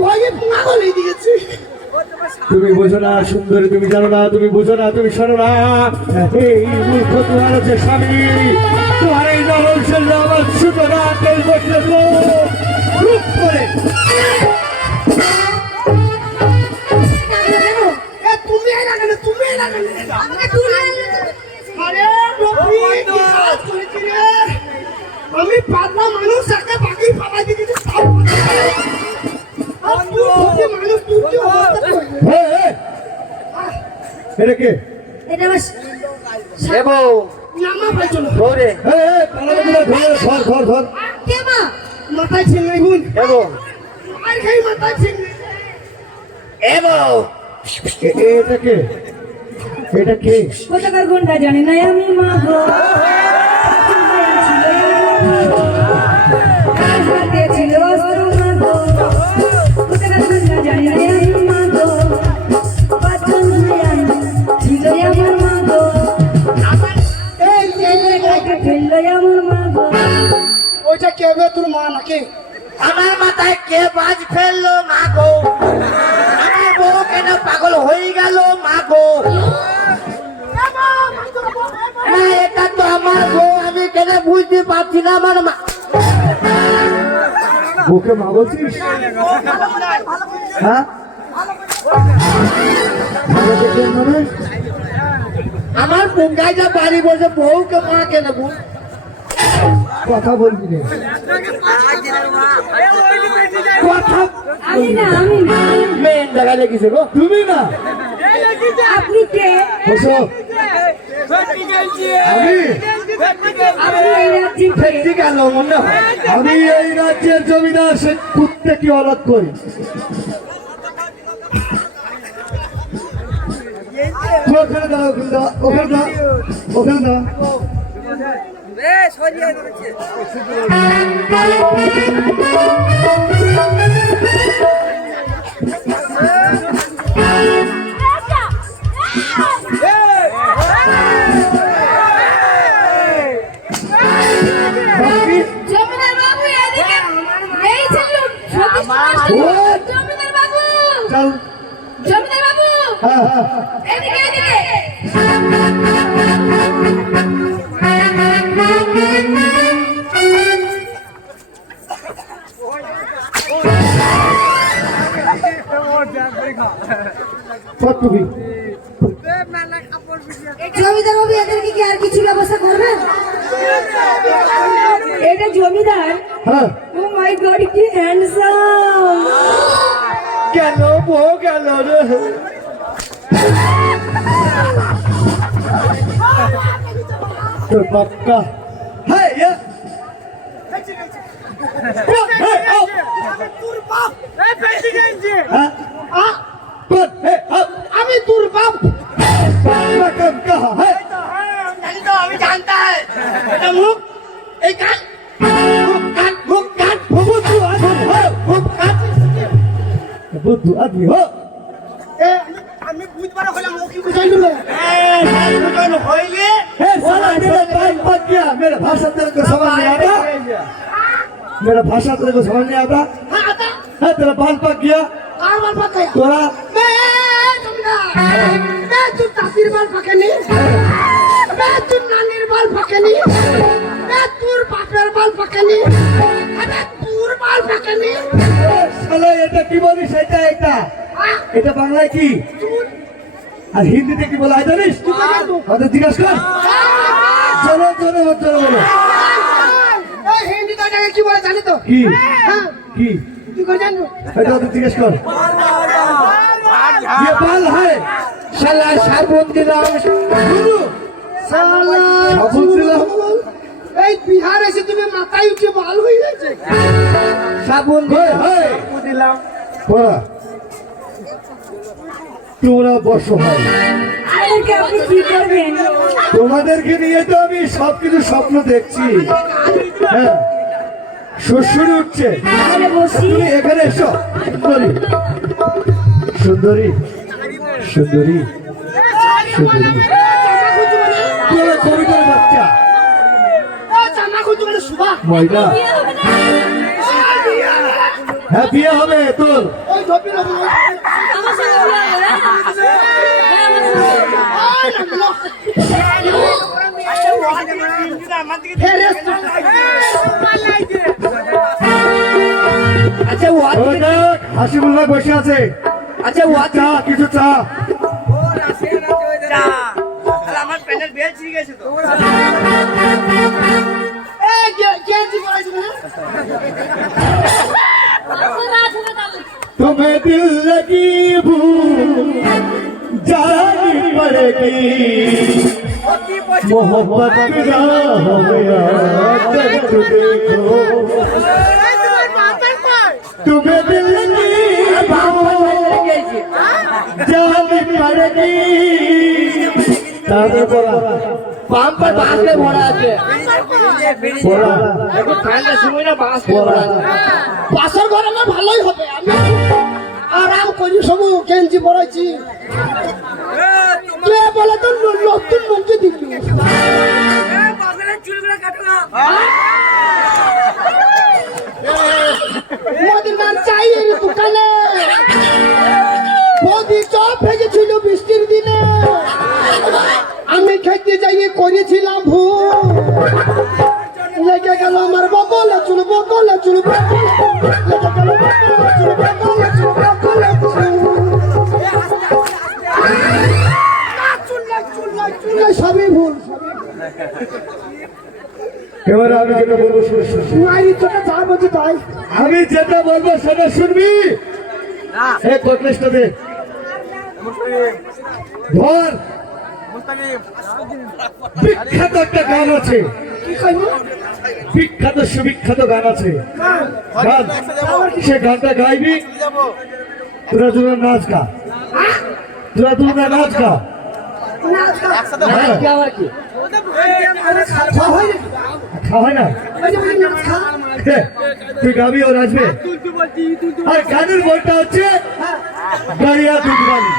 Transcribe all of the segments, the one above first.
ভয়ে পাগল হয়ে দিয়েছি। তুমি বোঝো না সুন্দরী, তুমি জানো না, তুমি বুঝো না, তুমি শোনো না। এই মূর্খ তোমার হচ্ছে স্বামী, তোমার এই নরম শরীর আমার ছোট না তেল বসলে রূপ করে। তুমি এই লাগালে, তুমি এই লাগালে আমাকে তুলে। আরে রফিক, কি কাজ করেছি রে? আমি পাতলা মানুষ, একটা বাকি পালাই দিয়েছি। মানুষ তুলতে এটা কে? এটা বাস এবো নামা পাইছো না ধরে ধর ধর ধর কে মা মাথায় ছিল নাই বোন এবো আর খাই মাথায় ছিল এবো এটা কে? এটা কে? কোথাকার গুন্ডা জানি না আমি মা গো হাতে ছিল অস্ত্র মা গো কোথাকার গুন্ডা জানি না আমি মা গো পাঁচজন ভাই ছিল আমার মা গো এই ছেলেটাকে ফেললো আমার মা গো। ওইটা কে হবে তোর মা নাকি? আমার মাথায় কে বাজ ফেললো মা গো, আমার বউ কেন পাগল হয়ে গেল মা গো। না, এটা তো আমার বউ, আমি কেন বুঝতে পারছি না আমার মা। ওকে মা বলছিস? হ্যাঁ ভালো দেখলেন মানে? আমার পুঙ্গাই যা বাড়ি বসে বউকে মা কেন বল। কথা বলবি না, কথা আমি না মেন দেখা লেগেছে গো। তুমি না আপনি কে? বসো। আমি আপনি এই রাজ্যের কে? ঠিক গেল মনে হয়। আমি এই রাজ্যের জমিদার, সে কুত্তে কি অলদ করি। ওখানে দাঁড়াও, ওখানে দাঁড়াও, ওখানে দাঁড়াও। জমিদার বাবু এদিকে এই চলুন জমিদার বাবু চল। জমিদার বাবু হ্যাঁ হ্যাঁ এদিকে এদিকে তুমি জমিদার বাবু এদেরকে কি আর কিছু ব্যবস্থা করবেন? এটা জমিদার। হ্যাঁ ও মাই গড কি হ্যান্ডসাম। গেল বউ গেল রে। তোর বাপকা হ্যাঁ আমি তোর বাপ। कहा है? জানি তো, আমি জানতাম। এটা মুখ, এই কান, মুখ কান, बुद्धू आदमी हो। এ, আমি বুঝবার হলে মুখ কি বুঝাই দিল? হইলে ए साला मेरा बाल पक गया, मेरा भाषा तेरे को समझ नहीं आता, मेरा भाषा तेरे को समझ नहीं आता। হ্যাঁ আতা है तेरा बाल पक गया, আর বাল পাকায়া तोरा मैं तू तासीर बाल पकनी, मैं तू नानीर बाल पकनी, मैं तूर बापेर बाल पकनी, मैं तूर बाल पकनी। साला এটা কি বলিস? এটা এটা বাংলায় কি আর হিন্দিতে কি বলা হয় জানিস? আমাদের জিজ্ঞাসা কর। চলো চলো চলো বলো এই হিন্দি তো এটাকে কি বলে জানি তো? কি হ্যাঁ কি কি করে জানবো? এটা ওদের জিজ্ঞাসা কর। ये बाल है শালা সাবুন দিলাম। সালা সাবুন দিলাম। এই বিহার এসে তুমি মাথায় উঠে বাল হয়ে গেছে। সাবুন দিলাম পড়া তোমরা বসো হয় আমাদেরকে আপনি কি করবেন? তোমাদেরকে নিয়ে তো আমি সবকিছু স্বপ্ন দেখছি। হ্যাঁ শ্বশুর উঠছে, তাহলে বসি। তুমি এখানে এসো। সুন্দরী সুন্দরী সুন্দরী তোরা কবিতার বাচ্চা জামা খুঁজতে গেলে শুভা ময়না হ্যাঁ বিয়ে হবে তোর। ওই ঢপির ওপর ওই- আমার সঙ্গে বিয়ে হবে, হ্যাঁ? হ্যাঁ, আমার সঙ্গে বিয়ে হবে। ওই নাগলো। ফেরেশতা। আচ্ছা ও ও দেখ, হাসিবুল্লাহ বসে আছে। আচ্ছা ও চা, কিছু চা। আমার প্যান্ডেল বেল ছিঁড়ে গেছে তো এই কেজি করাইছিল না? আমার রাত হবে তাহলে। तुम्हें दिल लगी भूल जानी पड़ेगी मोहब्बत ना हो गया दर्द देखो तुम्हें दिल लगी भूल जानी पड़ेगी তারপর বলা পাম্পার বাসে ভরা আছে বলা এখন ঠান্ডার সময় না বাস বলা বাসর ঘর আমার ভালোই হবে, আমি আরাম করি সবু কেঞ্চি পড়াইছি। কে বলে তো নতুন লুঙ্গি দিবি? মোদির গান চাই এই দোকানে। মোদি চপ ভেজেছিল বৃষ্টির দিনে, আমি খেতে যাইয়ে করেছিলাম ভুল। লেগে গেল আমার বগলে চুল বগলে চুল লেগে গেল বগলে চুল বগলে চুল বগলে চুল সবই ভুল। এবার আমি যেটা বলবো শুনে শুনবি মায়ের চোখে যা বলছে তাই। আমি যেটা বলবো সেটা শুনবি এই কোটলেসটা দে ধর বিখ্যাত একটা গান আছে কি খাইব? বিখ্যাত সুবিখ্যাত গান আছে গান সে গানটা গাইবি তোরা তোরা নাচ গা তোরা তোরা নাচ গা হ্যাঁ, আমার কি খাওয়া হয় নাকি? খাওয়া হয় না ওই যে বলি নাচ খা। দে, তুই গাবি ও নাচবে আর গানের বইটা হচ্ছে গাড়িয়া দুধবালি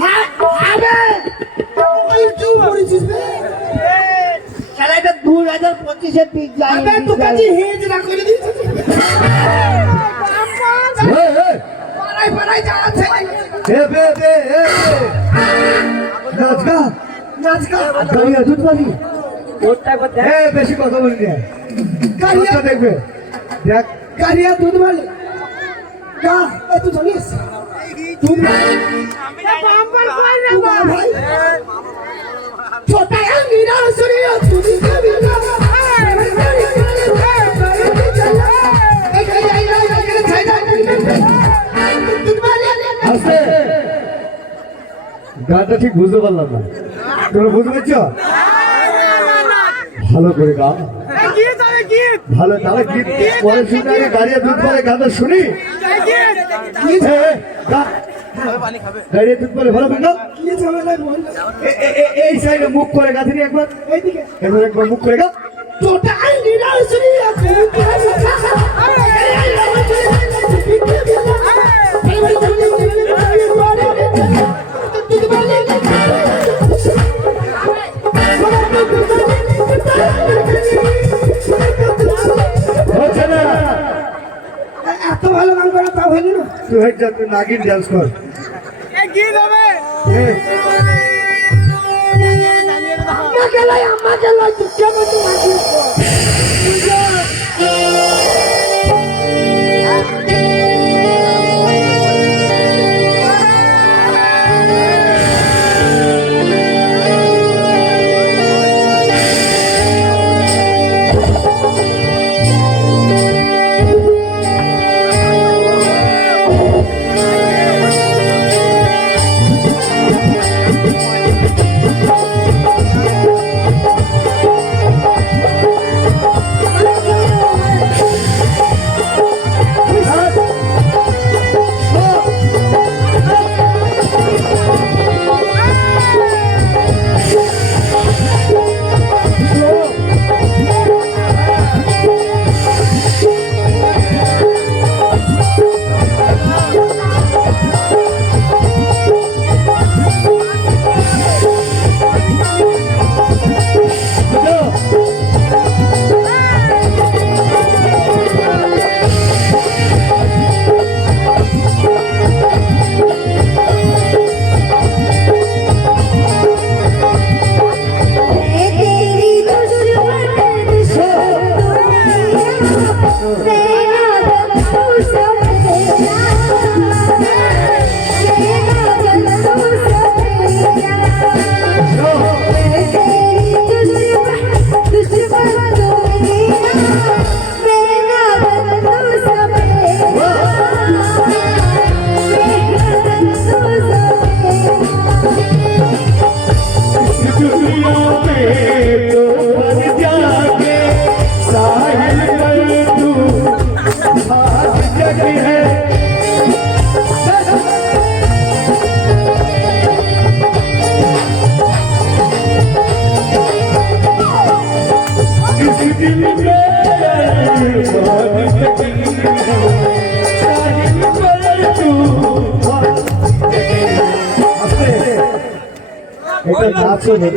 হ্যাঁ, হবে। ওই চুপ করেছিস বে। খেলাটা 2025-এর পিক হবে, তোকে যে হেজরা করে দিয়েছিস। এই, এই, পাড়ায় পাড়ায় যা আছে। এ বে, বে, এ বে। নাচ গা নাচ খা। গাড়িয়া দুধবালি এ বেশি কথা বলি না গাড়িয়া নাচটা দেখবে দেখ গাড়িয়া দুধ মালে গা এ তুই জানিস তুই ভাই ছোটা আঙ্গিরা সরিয়া তুই কবি না আস্তে গানটা ঠিক বুঝতে পারলাম না তোমরা বুঝতে পারছ ভালো করে গা ভালো তাহলে গীত পরে শুনে আগে গাড়িয়া দুধ পরে গানটা শুনি এ, এ, গা। গাড়িয়া দুধ পরে ভালো করে গাও। কি ঝামেলা বল এই সাইডে মুখ করে গাছি একবার এইদিকে এবার একবার মুখ করে গাও ছোটা আঙ্গিরা সরিয়া তুই হচ্ছে না এত ভালো গান করা তা হইল না। তুই হয়ে যা তুই নাগিন ডান্স কর এ, আমাকে লাই তুই কেমন তুই दिल में बहुत यकीन साहिल पर तू এটা নাচো